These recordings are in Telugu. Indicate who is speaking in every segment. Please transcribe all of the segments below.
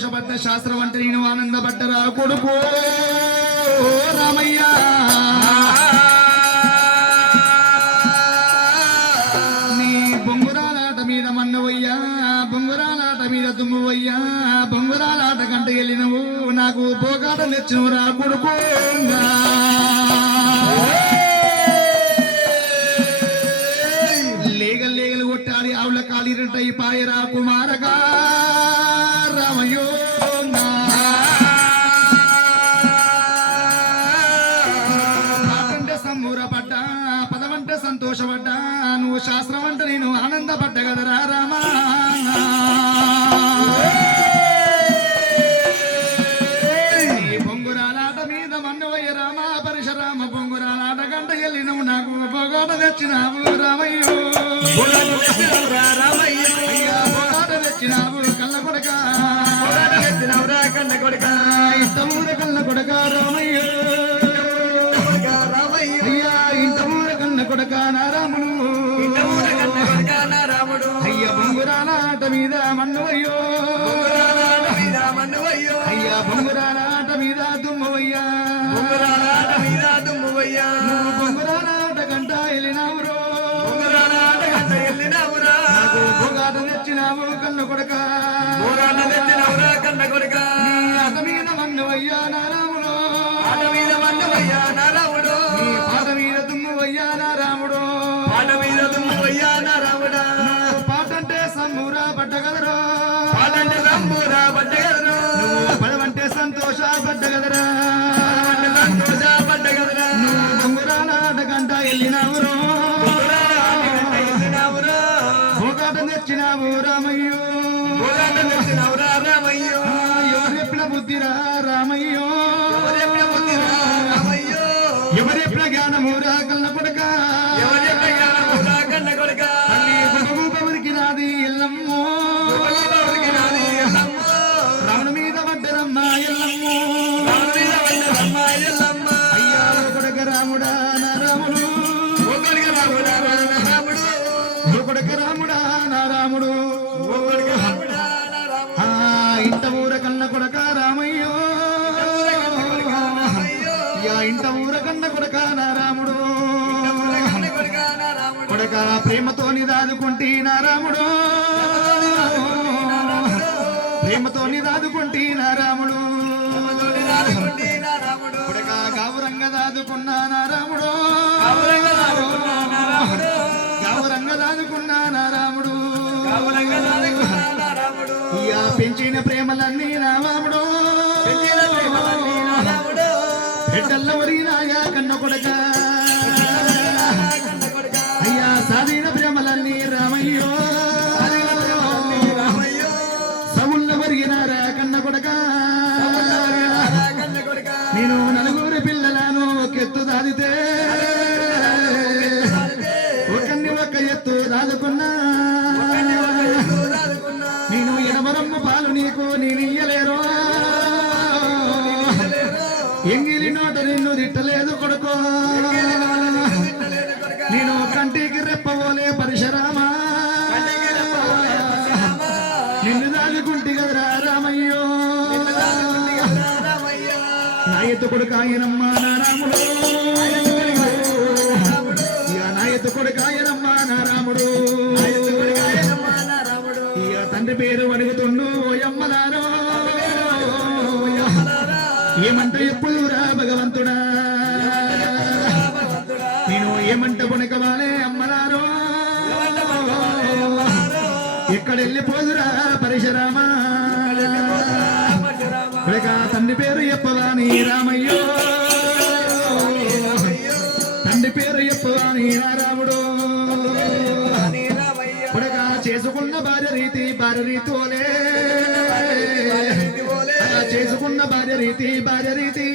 Speaker 1: శాస్త్రం అంటే నేను ఆనందపడ్డరా కొడుకు. రామయ్య. నీ బొంగురాలాట మీద మన్నవయ్యా బొంగురాలాట మీద దుమ్మువయ్యా బొంగురాలాట కంటే వెళ్ళినవు. నాకు పోగాట నెచ్చినవురా కొడుకు. నారాముడు అయ్య బొంగురాల ఆట మీద మన్నువయ్యో. అయ్యా బొంగురాల ఆట మీద దుమ్మువయ్యా. నువ్వు బొంగురాల ఆట గంట వెళ్ళినావురో భోగాట తెచ్చినావు కన్ను కొడక. కన్న కొడక ఆట మీద మన్నువయ్యా నారాముడు. ఆట మీద మన్నువయ్యా నారాముడు. ఇంట ఊర కన్న కొడక నా రాముడు. కొడక ప్రేమతోని దాదుకుంటే నా రాముడు. ప్రేమతోని దాదుకుంటే నా రాముడు. కొడక గావురంగ దాదుకున్నా నా రాముడు. గావురంగ దాదుకున్నా నా రాముడు. ఇయా పెంచిన ప్రేమలన్నీ నా రాముడు బిడ్డల్ల వరినాయా కన్న కొడక. ఎంగిలి నోట నిన్ను తిట్టలేదు కొడుకో. నేను కంటికి రెప్పవోలే పరిశరామా. నిన్ను దాచుకుంటే కదరా రామయ్యో. నా ఎత్తు కొడుకు ఆయనమ్మ నా రాముడు. నా ఎత్తు కొడుకు నా రాముడు. తండ్రి పేరు అడుగుతుండు ఏమంట ఎప్పుడురా భగవంతుడా? నేను ఏమంట కొనకవాలే అమ్మలారో? ఎక్కడ వెళ్ళిపోదురా పరశురామా. తండ్రి పేరు చెప్పవాని రామయ్యో? తండ్రి పేరు చెప్పవాని నా రాముడు చేసుకున్న భార్య రీతి భార్య రీతోలే చేసుకున్న భార్య రీతి భార్య రీతి.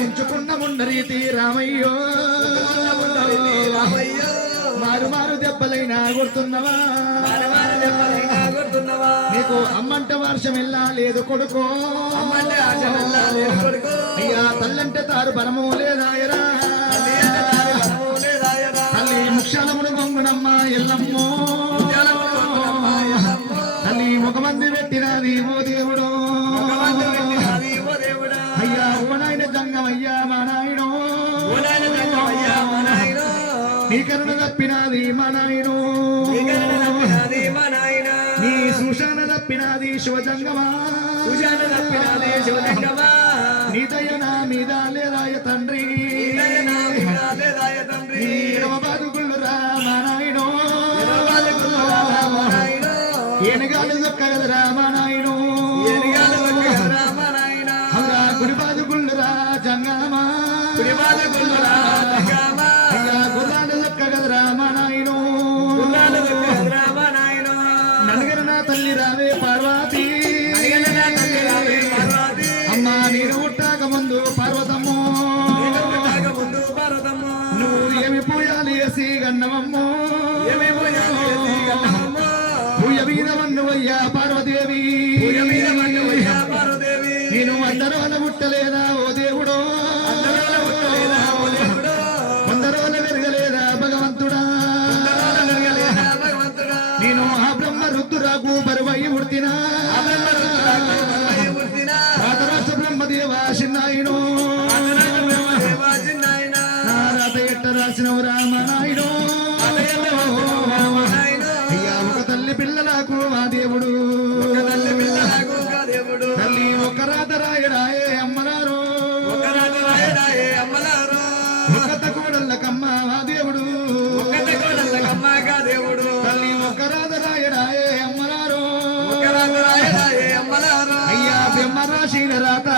Speaker 1: ఉంచుకున్న ముండ రీతి రామయ్యో. మారు మారు దెబ్బలైనా కొడుతున్నవా? నీకు అమ్మంట వర్షం వెళ్ళా లేదు కొడుకో. అయ్యా తల్లంటే తారు బలము లేదాయరా. తల్లి ముక్షలమును గొంగునమ్మ ఎల్లమ్మో. మంది పెట్టినా నీవు దేవుడు. అయ్యా ఓ నాయన
Speaker 2: జంగం అయ్యా మా నాయను
Speaker 1: నీ కరుణ తప్పినాది మా నాయను నీ సుషాన తప్పినాది శివజంగమా.
Speaker 2: సుషాన తల్లి రావే పార్వతి.
Speaker 1: రాసినవు రామ నాయుడు
Speaker 2: నాయన
Speaker 1: అయ్యా ఒక తల్లి పిల్లలకు మా దేవుడు.
Speaker 2: తల్లి ఒక దేవుడు
Speaker 1: తల్లి ఒక రాత రాయడాయే అమ్మలారు.
Speaker 2: ఒక రాజు రాయడాయే అమ్మలారు
Speaker 1: ఒక కూడళ్ళకమ్మ దేవుడు. తల్లి ఒక రాత రాయడాయే అమ్మలారు. అయ్యా బ్రహ్మ రాసిన రాత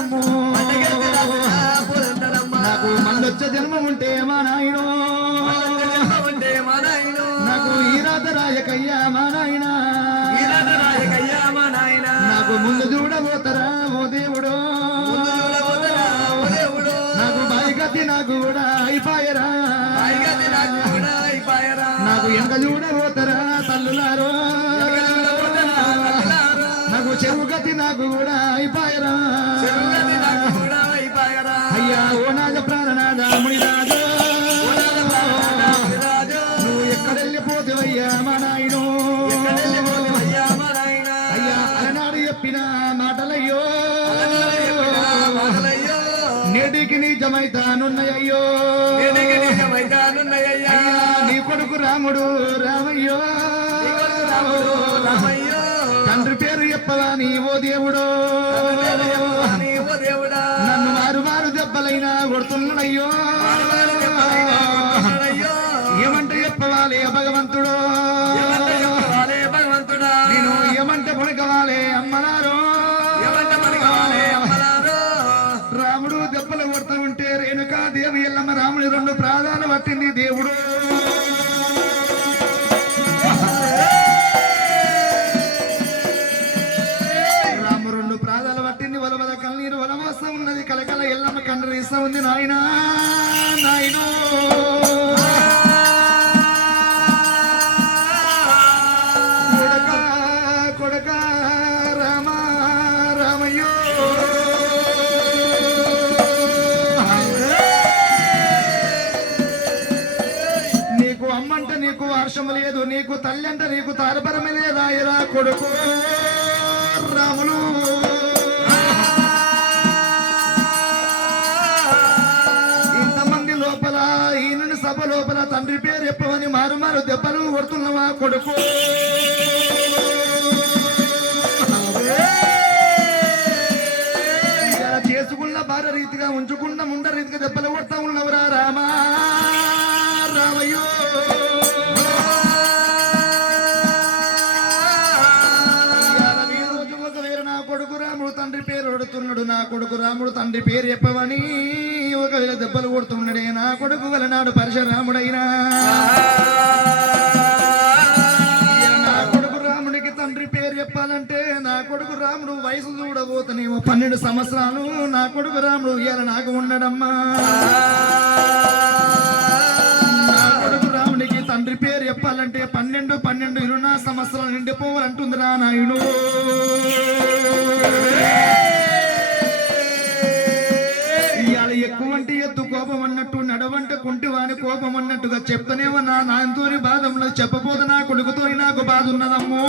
Speaker 2: జన్మము.
Speaker 1: నాకు మందొచ్చ జన్మం ఉంటే మా నాయనో.
Speaker 2: ఉంటే మా నాయన
Speaker 1: నాకు ఈ రాత రాయకయ్యా మా నాయన. నాకు ముందు చూడబోతరా ఓ దేవుడు. నాకు బాయిగతి నాకు కూడా అయిపోయరా.
Speaker 2: నాకు ఎంత అయిపోయరా
Speaker 1: చూడబోతరా తల్లులారో. నాకు చెవుగతి నాకు కూడా అయిపోయరా. అయ్యా నీ కొడుకు రాముడు రామయ్యో.
Speaker 2: రాముడు రామయ్యో.
Speaker 1: తండ్రి పేరు చెప్పవా నీ ఓ దేవుడు.
Speaker 2: నీ ఓ దేవుడా.
Speaker 1: నన్ను మారు మారు దెబ్బలైనా కొడుతున్నాడయ్యో. కలకల ఎల్లమ్మ కండ్రు ఇస్తా ఉంది నాయనా నాయనో. కొడక కొడక నీకు అమ్మంట నీకు లేదు నీకు తల్లి అంట నీకు తారపరమే ఇలా కొడుకు. రాములు. లోపల తండ్రి పేరు చెప్పవని మారు మారు దెబ్బలు కొడుతున్నావా కొడుకు? చేసుకున్న భార్య రీతిగా ఉంచుకున్న ముండ రీతిగా దెబ్బలు కొడతా ఉన్నవరా రామా? రామయ్యో! నా కొడుకు రాముడు తండ్రి పేరు కొడుతున్నాడు నా కొడుకు రాముడు తండ్రి పేరు చెప్పవని ఒకవేళ దెబ్బలు కొడుతున్నాడే. నా కొడుకు వలనాడు పరశురాముడైనా. నా కొడుకు రాముడికి తండ్రి పేరు చెప్పాలంటే నా కొడుకు రాముడు వయసు చూడబోతనేమో పన్నెండు సంవత్సరాలు. నా కొడుకు రాముడు ఇవాళ నాకు ఉండడమ్మా. నా కొడుకు రాముడికి తండ్రి పేరు చెప్పాలంటే పన్నెండు పన్నెండు ఇరునా సంవత్సరాలు నిండిపోవాలంటుందిరా నాయుడు. కోపం అన్నట్టుగా చెప్తానేమన్నా ఉన్నా బాధ ఉన్నది చెప్పబోదు నా కొడుకుతోని నాకు బాధ ఉన్నదమ్మో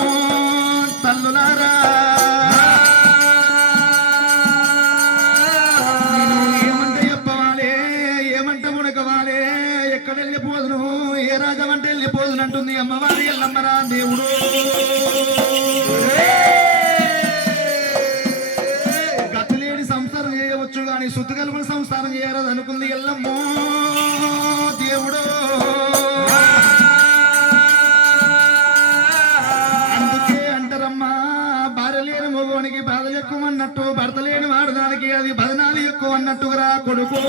Speaker 1: తల్లులారా ఏమంటే చెప్పవాలే? ఏమంటే ఉడకవాలే ఎక్కడ వెళ్ళిపోదును ఏ రాజం అంటే వెళ్ళిపోదును అంటుంది అమ్మవారి ఎల్లమ్మరా దేవుడు. గతిలేని సంసారం చేయవచ్చు కానీ శుద్ధి కలుపుని సంసారం చేయరాదు అనుకుంది ఎల్లమ్మో. భర్త లేని బదనాలు ఎక్కువ అన్నట్టుగా కొడుకు.